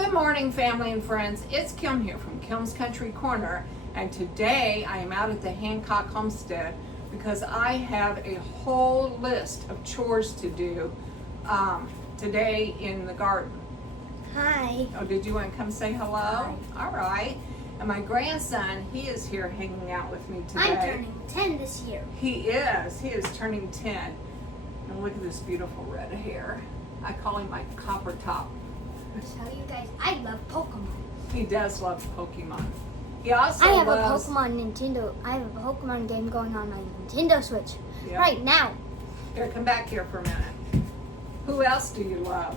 Good morning, family and friends. It's Kim here from Kim's Country Corner, and today I am out at the Hancock Homestead because I have a whole list of chores to do today in the garden. Hi. Oh, did you want to come say hello? Hi. All right. And my grandson, he is here hanging out with me today. I'm turning 10 this year. He is turning 10. And look at this beautiful red hair. I call him my copper top. Tell you guys, I love Pokemon. He does love Pokemon. He also I have loves, a Pokemon Nintendo. I have a Pokemon game going on my Nintendo Switch right now. Here, come back here for a minute. Who else do you love?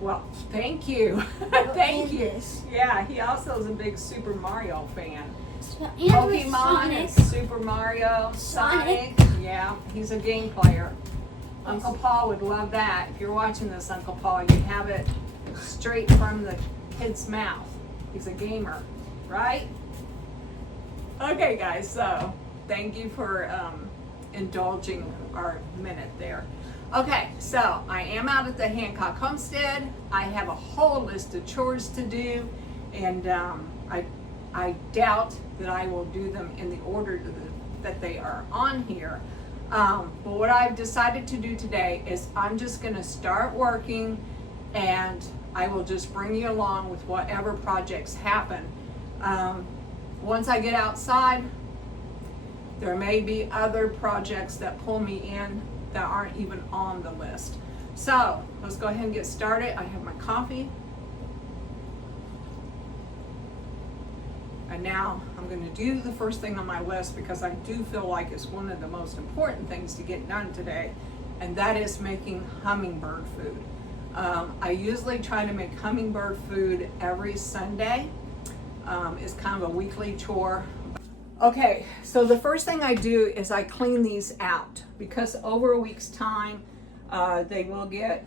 Well, thank you. Thank you. This. Yeah, he also is a big Super Mario fan. And Pokemon and Super Mario, Sonic. Yeah, he's a game player. Uncle Paul would love that. If you're watching this, Uncle Paul, you have it straight from the kid's mouth. He's a gamer, right? Okay, guys, so thank you for indulging our minute there. Okay, so I am out at the Hancock Homestead. I have a whole list of chores to do, and I doubt that I will do them in the order that they are on here. But what I've decided to do today is I'm just going to start working, and I will just bring you along with whatever projects happen. Once I get outside, there may be other projects that pull me in that aren't even on the list. So let's go ahead and get started. I have my coffee. And now I'm going to do the first thing on my list because I do feel like it's one of the most important things to get done today, and that is making hummingbird food. I usually try to make hummingbird food every Sunday. It's kind of a weekly chore. Okay, so the first thing I do is I clean these out because over a week's time they will get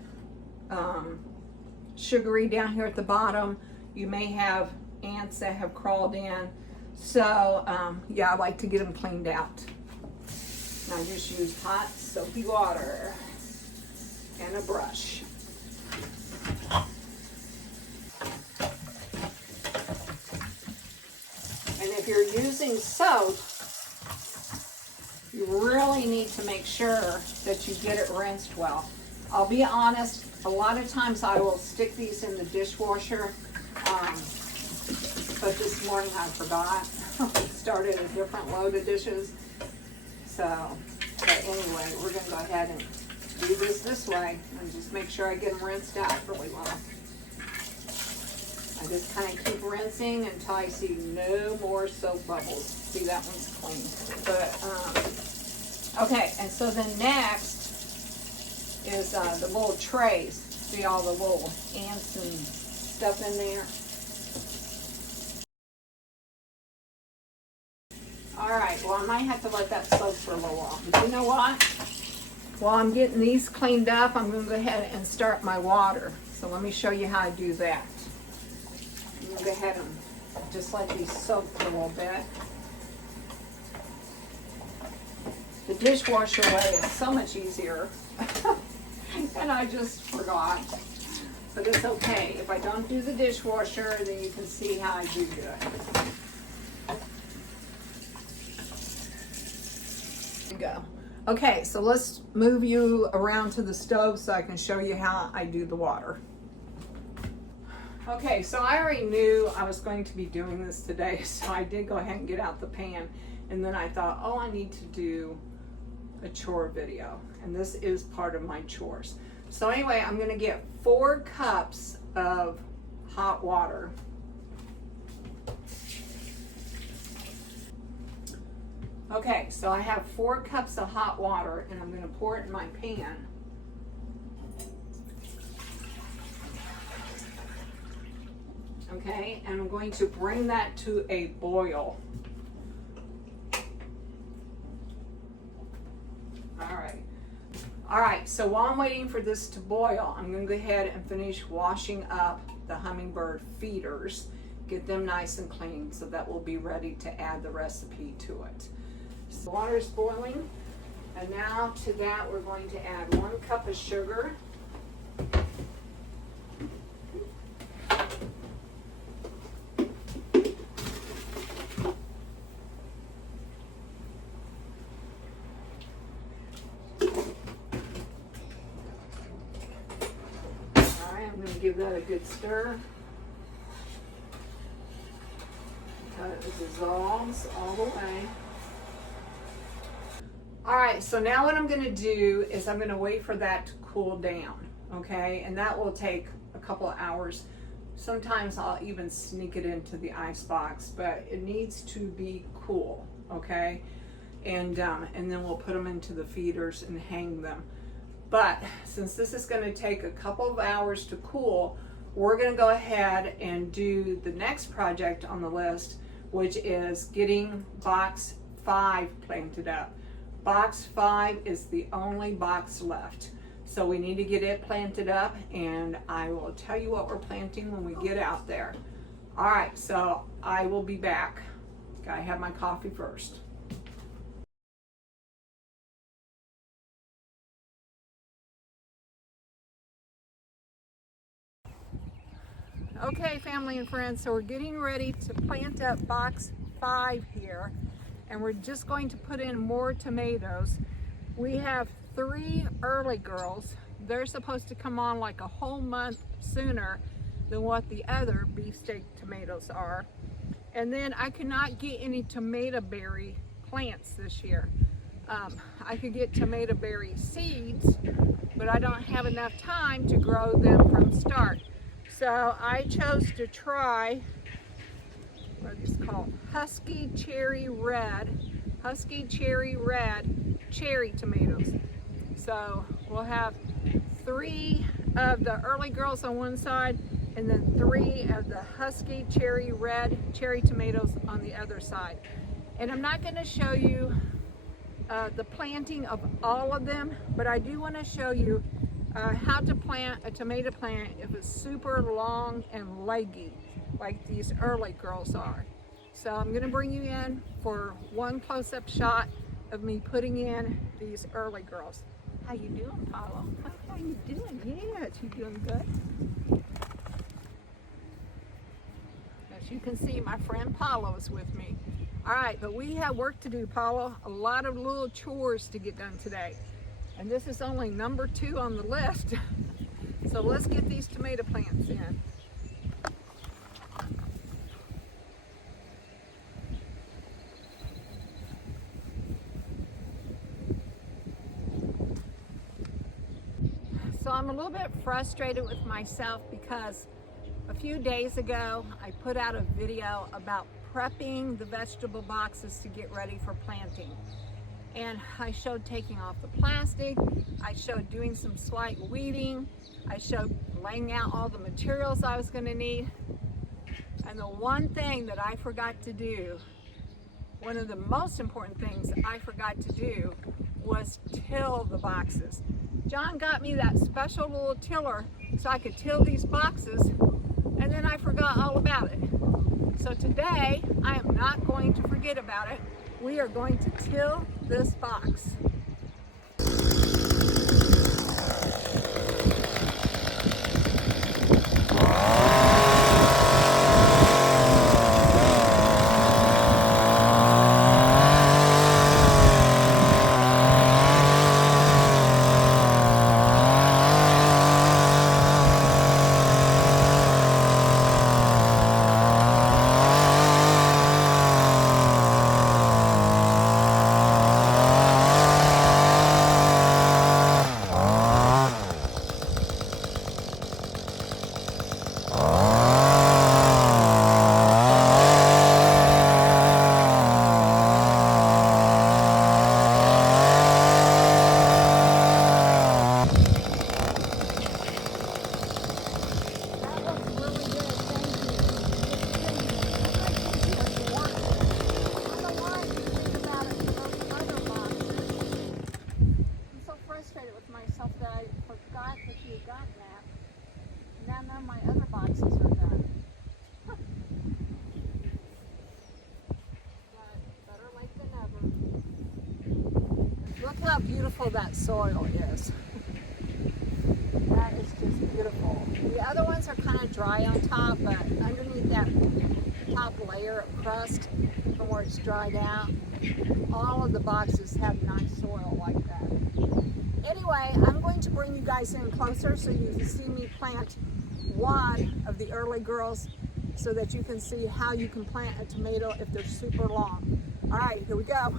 sugary down here at the bottom. You may have ants that have crawled in, so yeah, I like to get them cleaned out. And I just use hot soapy water and a brush. And if you're using soap, you really need to make sure that you get it rinsed well. I'll be honest, a lot of times I will stick these in the dishwasher, but this morning I forgot. Started a different load of dishes. So, but anyway, we're going to go ahead and do this way and just make sure I get them rinsed out really well. I just kind of keep rinsing until I see no more soap bubbles. See, that one's clean. But, okay, and so then next is the little trays. See all the little ants and stuff in there? All right, well, I might have to let that soak for a little while. But you know what? While I'm getting these cleaned up, I'm going to go ahead and start my water. So let me show you how I do that. I'm going to go ahead and just let these soak for a little bit. The dishwasher way is so much easier. And I just forgot. But it's okay. If I don't do the dishwasher, then you can see how I do it. Go. Okay, so let's move you around to the stove so I can show you how I do the water. Okay, so I already knew I was going to be doing this today, so I did go ahead and get out the pan, and then I thought, oh, I need to do a chore video, and this is part of my chores. So anyway, I'm going to get 4 cups of hot water. Okay, so I have 4 cups of hot water, and I'm going to pour it in my pan. Okay, and I'm going to bring that to a boil. All right, so while I'm waiting for this to boil, I'm going to go ahead and finish washing up the hummingbird feeders, get them nice and clean, so that we'll be ready to add the recipe to it. So water is boiling, and now to that we're going to add 1 cup of sugar. I'm going to give that a good stir. Until it dissolves all the way. All right, so now what I'm going to do is I'm going to wait for that to cool down, okay? And that will take a couple of hours. Sometimes I'll even sneak it into the ice box, but it needs to be cool, okay? And then we'll put them into the feeders and hang them. But since this is going to take a couple of hours to cool, we're going to go ahead and do the next project on the list, which is getting box 5 planted up. Box 5 is the only box left. So we need to get it planted up, and I will tell you what we're planting when we get out there. All right, so I will be back. Gotta have my coffee first. Okay, family and friends, so we're getting ready to plant up box 5 here, and we're just going to put in more tomatoes. We have 3 early girls. They're supposed to come on like a whole month sooner than what the other beefsteak tomatoes are. And then I could not get any tomato berry plants this year. I could get tomato berry seeds, but I don't have enough time to grow them from start. So I chose to try, what are these called? Husky Cherry Red cherry tomatoes. So we'll have 3 of the early girls on one side and then 3 of the Husky Cherry Red cherry tomatoes on the other side. And I'm not going to show you the planting of all of them, but I do want to show you how to plant a tomato plant if it's super long and leggy like these early girls are. So I'm going to bring you in for one close-up shot of me putting in these early girls. How you doing, Paulo? How you doing? Yes, you doing good. As you can see, my friend Paulo is with me. All right, but we have work to do, Paulo. A lot of little chores to get done today. And this is only number 2 on the list. So let's get these tomato plants in. So I'm a little bit frustrated with myself because a few days ago I put out a video about prepping the vegetable boxes to get ready for planting. And I showed taking off the plastic, I showed doing some slight weeding, I showed laying out all the materials I was going to need. And the one thing that I forgot to do, one of the most important things I forgot to do, was till the boxes. John got me that special little tiller so I could till these boxes, and then I forgot all about it. So today, I am not going to forget about it. We are going to till this box. How beautiful that soil is. That is just beautiful. The other ones are kind of dry on top, but underneath that top layer of crust from where it's dried out, all of the boxes have nice soil like that. anyway, I'm going to bring you guys in closer so you can see me plant one of the early girls so that you can see how you can plant a tomato if they're super long. All right, here we go.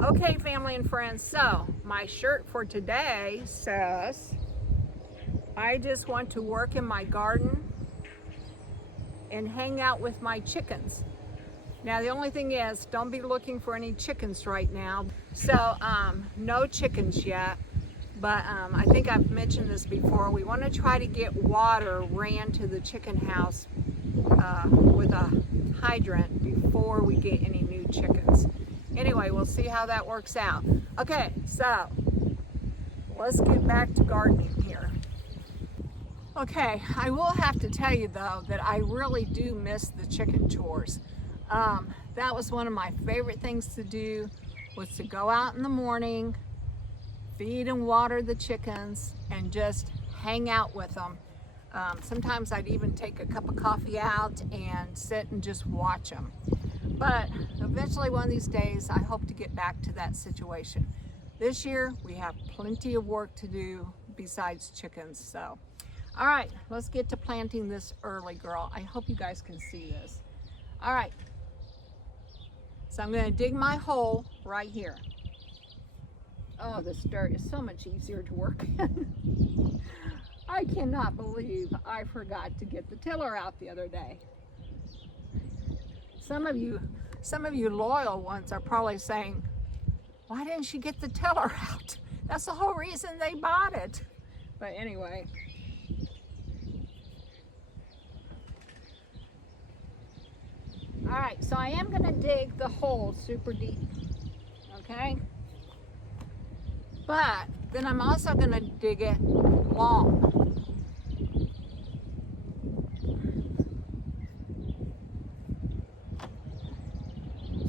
Okay, family and friends, so my shirt for today says, I just want to work in my garden and hang out with my chickens. Now the only thing is, don't be looking for any chickens right now. So no chickens yet, but I think I've mentioned this before. We want to try to get water ran to the chicken house with a hydrant before we get any new chickens. Anyway, we'll see how that works out. Okay, so let's get back to gardening here. Okay, I will have to tell you though that I really do miss the chicken chores. That was one of my favorite things to do, was to go out in the morning, feed and water the chickens, and just hang out with them. Sometimes I'd even take a cup of coffee out and sit and just watch them. But eventually one of these days, I hope to get back to that situation. This year, we have plenty of work to do besides chickens. So, all right, let's get to planting this early girl. I hope you guys can see this. All right, so I'm gonna dig my hole right here. Oh, this dirt is so much easier to work in. I cannot believe I forgot to get the tiller out the other day. Some of you loyal ones are probably saying, why didn't she get the tiller out? That's the whole reason they bought it. But anyway. All right, so I am gonna dig the hole super deep, okay? But then I'm also gonna dig it long.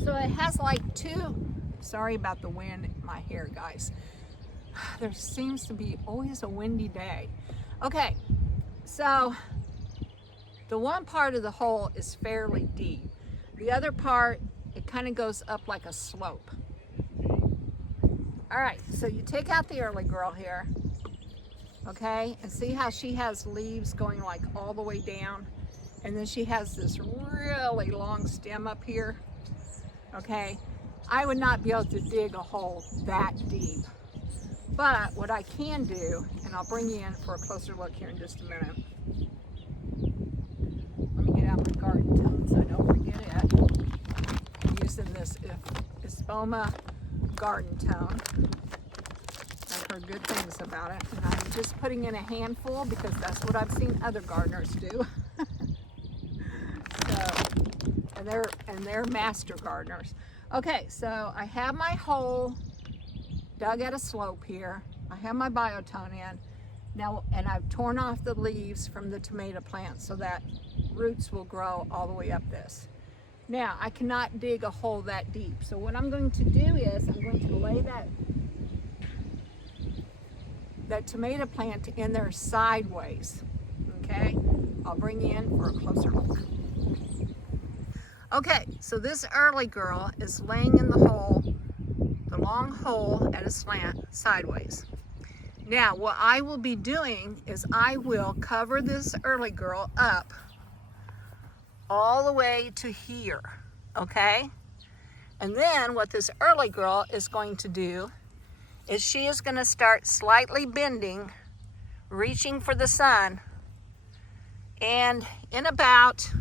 So it has like sorry about the wind in my hair, guys. There seems to be always a windy day. Okay, so the one part of the hole is fairly deep. The other part, it kind of goes up like a slope. All right, so you take out the early girl here, okay? And see how she has leaves going like all the way down? And then she has this really long stem up here. Okay, I would not be able to dig a hole that deep. But what I can do, and I'll bring you in for a closer look here in just a minute. Let me get out my garden tone so I don't forget it. I'm using this Espoma garden tone. I've heard good things about it. And I'm just putting in a handful because that's what I've seen other gardeners do. And they're master gardeners. Okay, so I have my hole dug at a slope here. I have my biotone in now, and I've torn off the leaves from the tomato plant so that roots will grow all the way up this. Now, I cannot dig a hole that deep. So what I'm going to do is I'm going to lay that tomato plant in there sideways. Okay, I'll bring you in for a closer look. Okay, so this early girl is laying in the hole, the long hole at a slant sideways. Now, what I will be doing is I will cover this early girl up all the way to here, okay? And then what this early girl is going to do is she is going to start slightly bending, reaching for the sun, and in about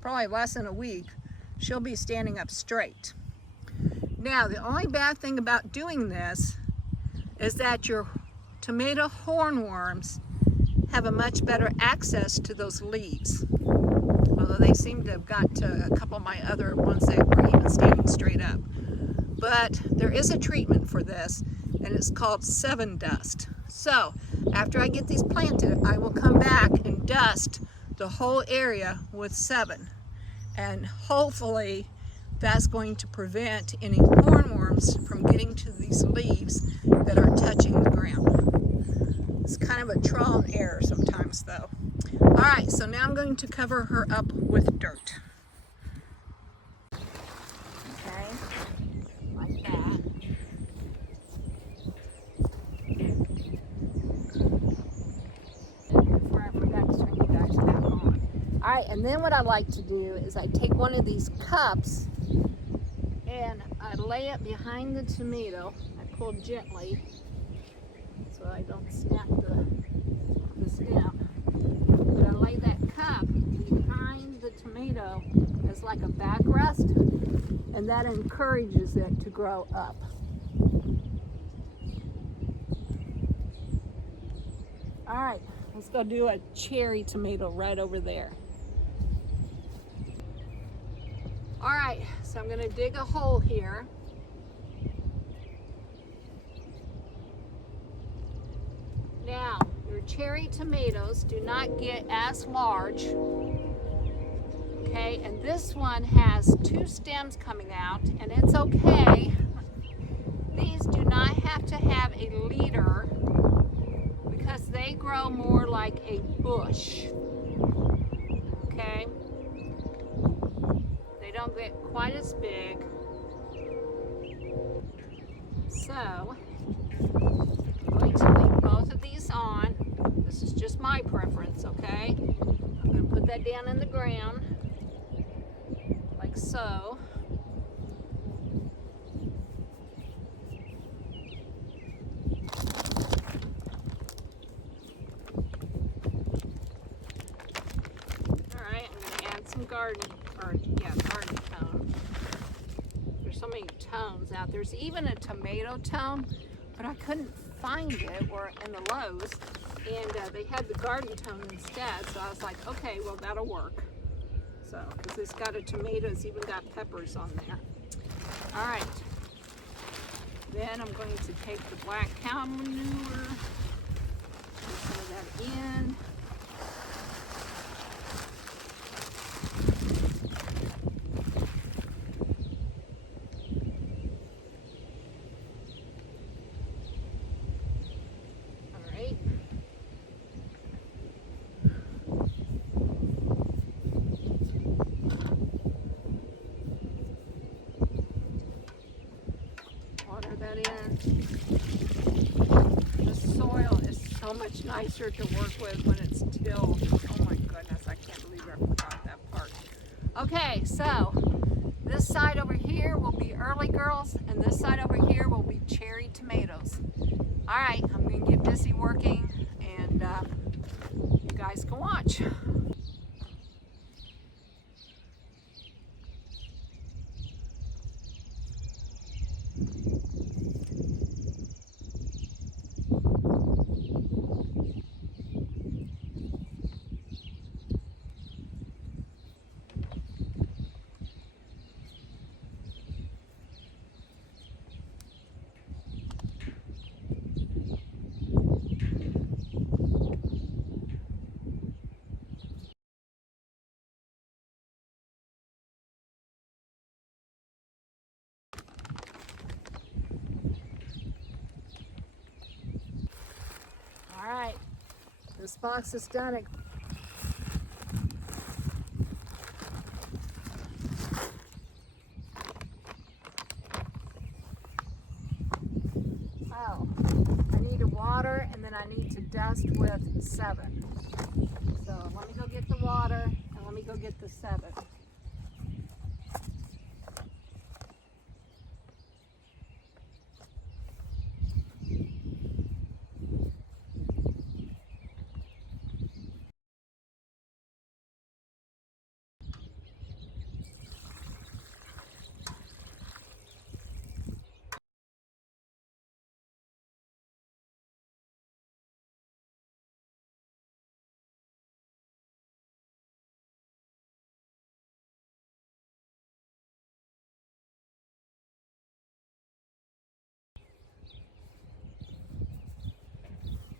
probably less than a week, she'll be standing up straight. Now, the only bad thing about doing this is that your tomato hornworms have a much better access to those leaves. Although they seem to have got to a couple of my other ones that were even standing straight up. But there is a treatment for this, and it's called 7 dust. So, after I get these planted, I will come back and dust the whole area with 7. And hopefully that's going to prevent any hornworms from getting to these leaves that are touching the ground. It's kind of a trial and error sometimes though. All right, so now I'm going to cover her up with dirt. Okay, like that. All right, and then what I like to do is I take one of these cups and I lay it behind the tomato. I pull gently so I don't snap the stem. But I lay that cup behind the tomato as like a backrest, and that encourages it to grow up. All right, let's go do a cherry tomato right over there. All right, so I'm gonna dig a hole here. Now, your cherry tomatoes do not get as large, okay? And this one has 2 stems coming out, and it's okay. These do not have to have a leader because they grow more like a bush, okay? They don't get quite as big. So, I'm going to leave both of these on. This is just my preference, okay? I'm going to put that down in the ground, like so. Alright, I'm going to add some garden tone. There's so many tones out. There's even a tomato tone, but I couldn't find it or in the Lowe's, and they had the garden tone instead, so I was like, okay, well, that'll work. So, because it's got a tomato, it's even got peppers on there. All right, then I'm going to take the black cow manure, put some of that in. Much nicer to work with when it's tilled. Oh my goodness, I can't believe I forgot that part. Okay, so this side over here will be early girls, and this side over here will be cherry tomatoes. All right, I'm going to get busy working, and you guys can watch. All right, this box is done. Oh, I need to water, and then I need to dust with 7. So let me go get the water, and let me go get the 7.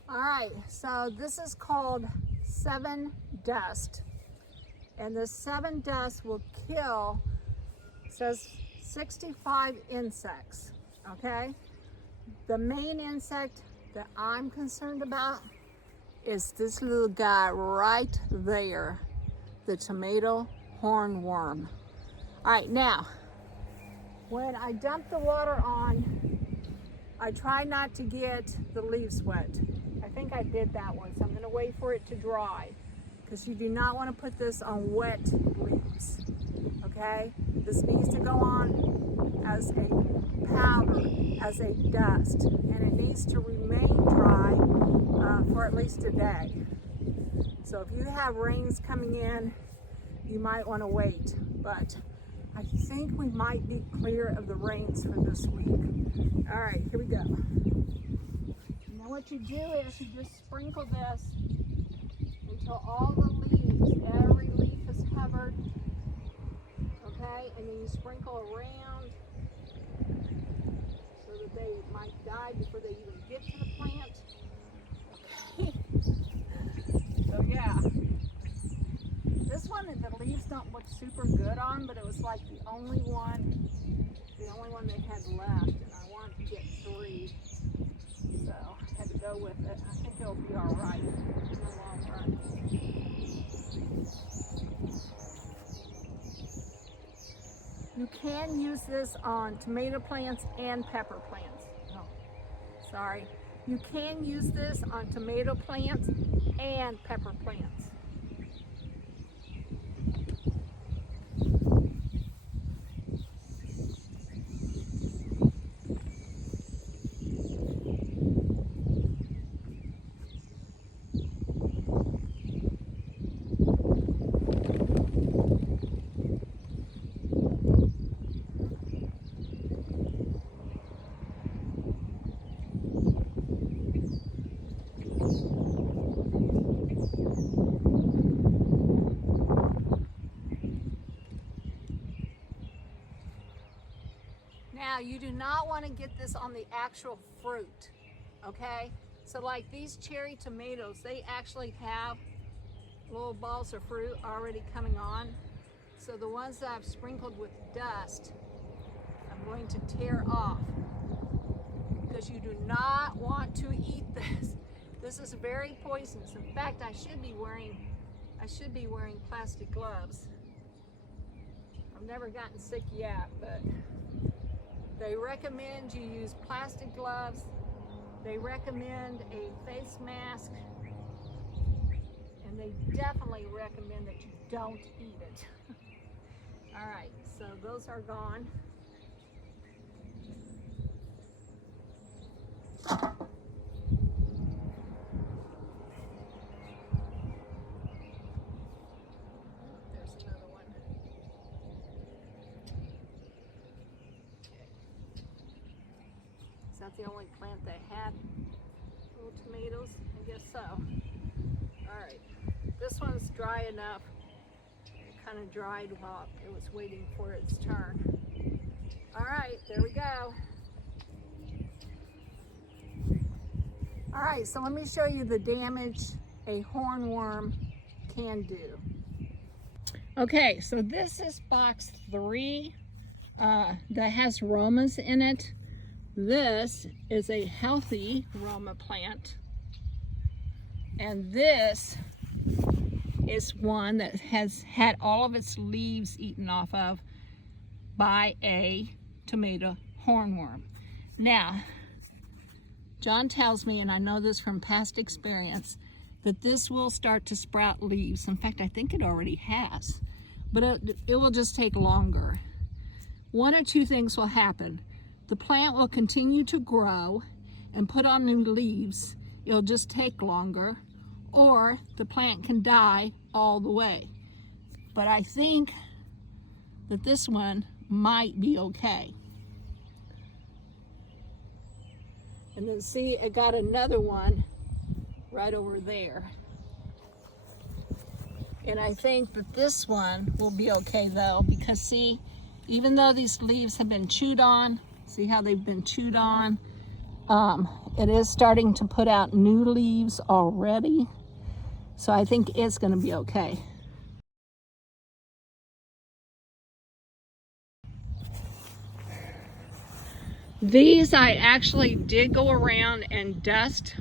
All right, so this is called 7 dust, and the 7 dust will kill, it says 65 insects, okay? The main insect that I'm concerned about is this little guy right there, the tomato hornworm. All right, now, when I dump the water on, I try not to get the leaves wet. I think I did that one, so I'm gonna wait for it to dry. because you do not want to put this on wet leaves, okay? This needs to go on as a powder, as a dust, and it needs to remain dry for at least a day. So if you have rains coming in, you might want to wait, but I think we might be clear of the rains for this week. All right, here we go. Now what you do is you just sprinkle this until all the leaves, every leaf is covered, okay? And then you sprinkle around so that they might die before they even get to the plant. Okay. So yeah, this one, the leaves don't look super good on, but it was like the only one they had left, and I wanted to get 3, so I had to go with it. I think it'll be all right in the long run. You can use this on tomato plants and pepper plants. Oh, sorry. You can use this on tomato plants and pepper plants. Now, you do not want to get this on the actual fruit, okay? So like these cherry tomatoes, they actually have little balls of fruit already coming on. So the ones that I've sprinkled with dust, I'm going to tear off because you do not want to eat this. This is very poisonous. In fact, I should be wearing plastic gloves. I've never gotten sick yet, but they recommend you use plastic gloves. They recommend a face mask, and they definitely recommend that you don't eat it. All right, so those are gone. There's another one. Is that the only plant that had little tomatoes? I guess so. All right, this one's dry enough. It kind of dried while it was waiting for its turn. All right, there we go. All right, so let me show you the damage a hornworm can do. Okay, so this is box 3 that has Romas in it. This is a healthy Roma plant, and this is one that has had all of its leaves eaten off of by a tomato hornworm. Now, John tells me, and I know this from past experience, that this will start to sprout leaves. In fact, I think it already has, but it will just take longer. One or two things will happen. The plant will continue to grow and put on new leaves. It'll just take longer, or the plant can die all the way. But I think that this one might be okay. And then see, it got another one right over there. And I think that this one will be okay though, because see, even though these leaves have been chewed on, see how they've been chewed on? It is starting to put out new leaves already. So I think it's gonna be okay. These I actually did go around and dust.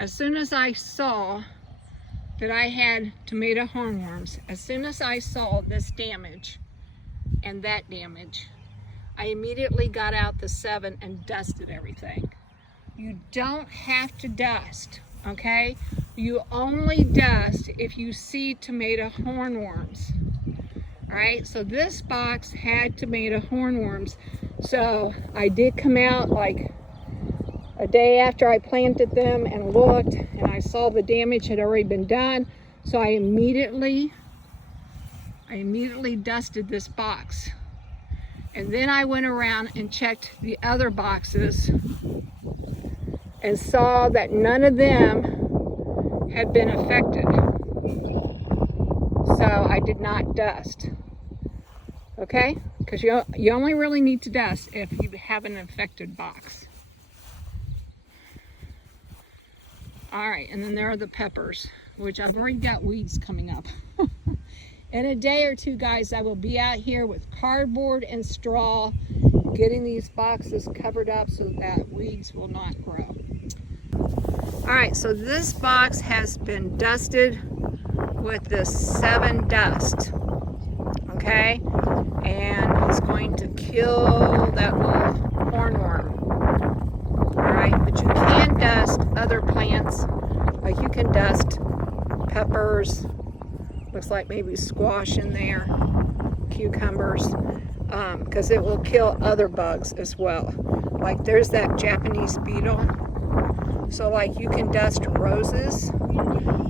As soon as I saw that I had tomato hornworms, as soon as I saw this damage and that damage, I immediately got out the 7 and dusted everything. You don't have to dust okay? You only dust if you see tomato hornworms. All right, so this box had tomato hornworms. So I did come out like a day after I planted them and looked, and I saw the damage had already been done. So I immediately dusted this box. And then I went around and checked the other boxes and saw that none of them had been affected. So I did not dust. Okay? Because you only really need to dust if you have an infected box. All right, and then there are the peppers, which I've already got weeds coming up. In a day or two, guys, I will be out here with cardboard and straw, getting these boxes covered up so that weeds will not grow. All right, so this box has been dusted with this 7 dust, okay? And it's going to kill that little hornworm. All right, but you can dust other plants, like you can dust peppers, looks like maybe squash in there, cucumbers, because it will kill other bugs as well. Like there's that Japanese beetle. So like you can dust roses,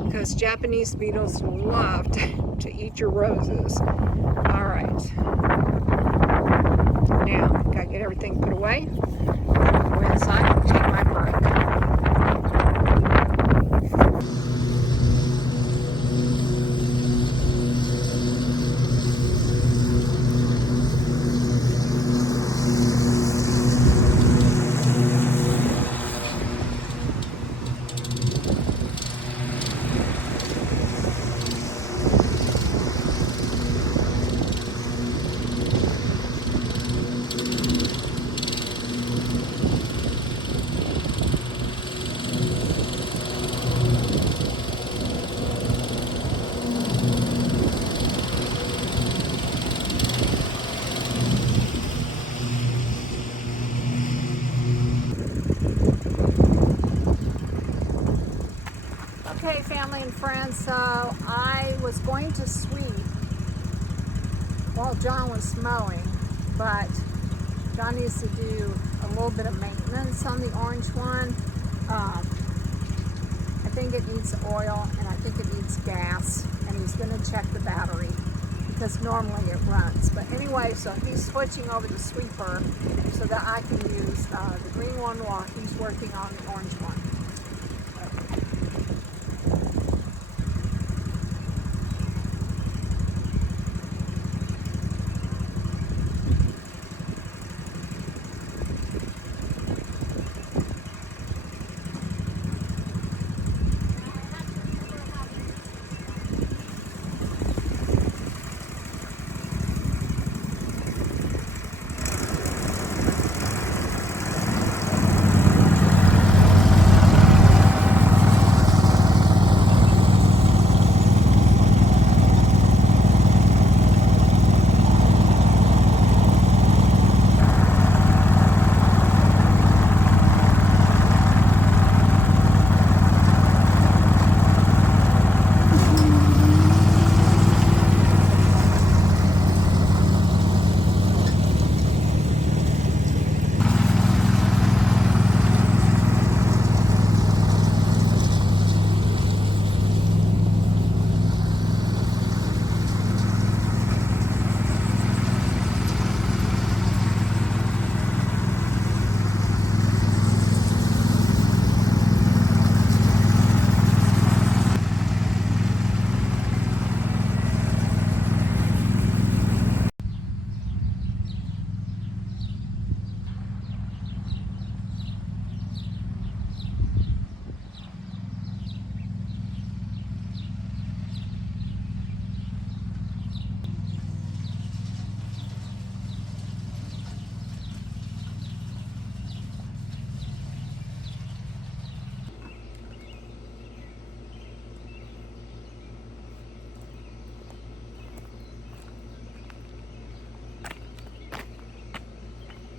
because Japanese beetles love to eat your roses. All right. Now, gotta get everything put away. Go inside and take my break. Okay, family and friends, so I was going to sweep while John was mowing, but John needs to do a little bit of maintenance on the orange one. I think it needs oil and I think it needs gas, and he's going to check the battery because normally it runs. But anyway, so he's switching over to sweeper so that I can use the green one while he's working on the orange one.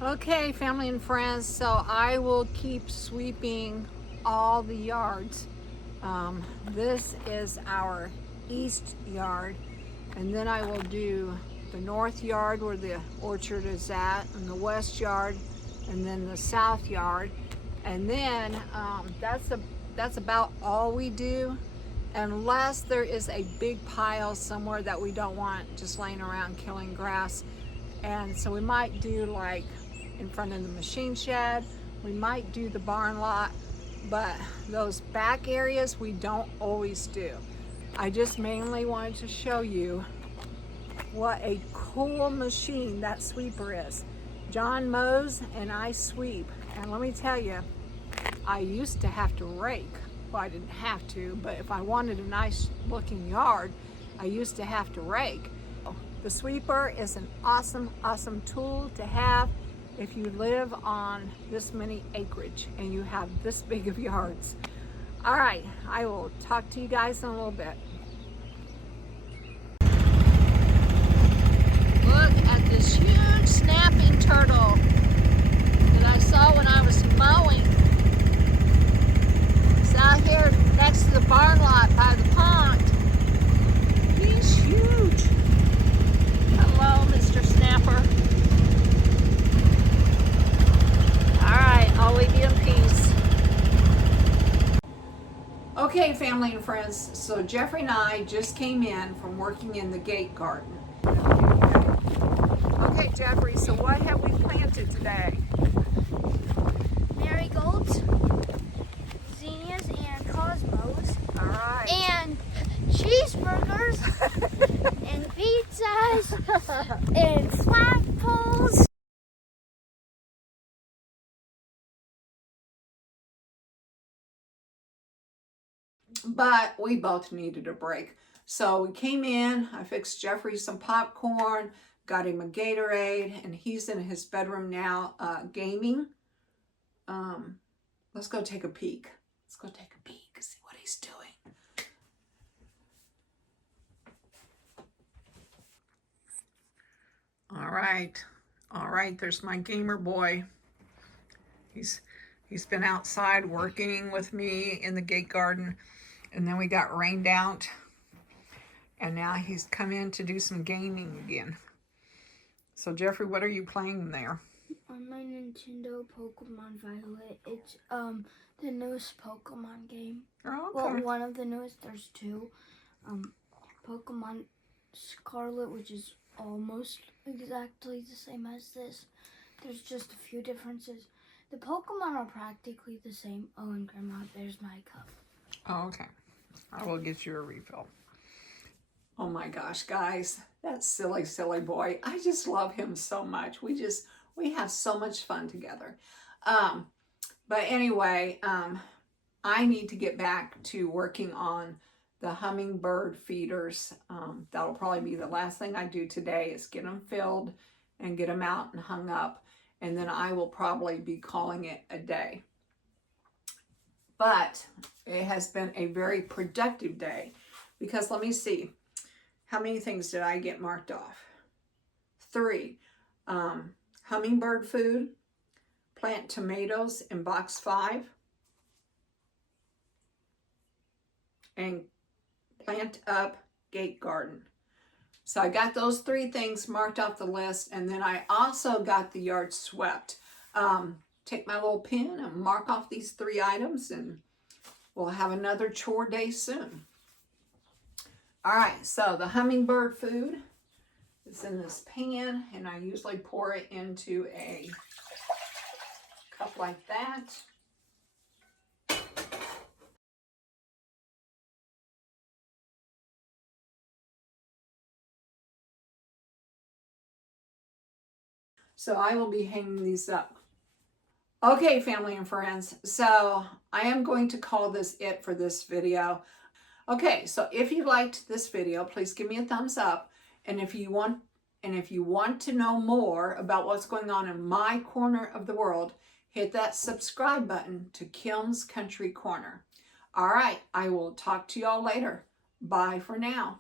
Okay, family and friends, so I will keep sweeping all the yards This is our east yard, and then I will do the north yard where the orchard is at, and the west yard, and then the south yard, and then that's about all we do, unless there is a big pile somewhere that we don't want just laying around killing grass. And so we might do like in front of the machine shed, we might do the barn lot, but those back areas we don't always do. I just mainly wanted to show you what a cool machine that sweeper is. John mows and I sweep, and let me tell you, I used to have to rake. Well, I didn't have to, but if I wanted a nice looking yard, I used to have to rake. The sweeper is an awesome tool to have if you live on this many acreage and you have this big of yards. All right, I will talk to you guys in a little bit. Look at this huge snapping turtle that I saw when I was mowing. It's out here next to the barn lot by the pond. He's huge. Hello, Mr. Snapper. All right, I'll leave you in peace. Okay, family and friends, so Jeffrey and I just came in from working in the gate garden. Okay, Jeffrey, so what have we planted today? Marigolds, zinnias, and cosmos. All right. And cheeseburgers, and pizzas, and flagpoles. But we both needed a break. So we came in, I fixed Jeffrey some popcorn, got him a Gatorade, and he's in his bedroom now gaming. Let's go take a peek. Let's go take a peek and see what he's doing. All right, there's my gamer boy. He's been outside working with me in the gate garden, and then we got rained out, and now he's come in to do some gaming again. So Jeffrey, what are you playing there? On my Nintendo Pokemon Violet, it's the newest Pokemon game. Oh, okay. Well, one of the newest. There's two. Pokemon Scarlet, which is almost exactly the same as this. There's just a few differences. The Pokemon are practically the same. Oh, and Grandma, there's my cup. Oh, okay. I will get you a refill. Oh my gosh, guys, that silly boy. I just love him so much. We have so much fun together. But anyway, I need to get back to working on the hummingbird feeders. That'll probably be the last thing I do today, is get them filled and get them out and hung up. And then I will probably be calling it a day. But it has been a very productive day, because let me see. How many things did I get marked off? 3. Hummingbird food, plant tomatoes in box 5, and plant up gate garden. So I got those 3 things marked off the list, and then I also got the yard swept. Take my little pen and mark off these 3 items, and we'll have another chore day soon. All right, so the hummingbird food is in this pan, and I usually pour it into a cup like that. So I will be hanging these up. Okay, family and friends, so I am going to call this it for this video. Okay, so if you liked this video, please give me a thumbs up. And if you want to know more about what's going on in my corner of the world, hit that subscribe button to Kim's Country Corner. All right, I will talk to y'all later. Bye for now.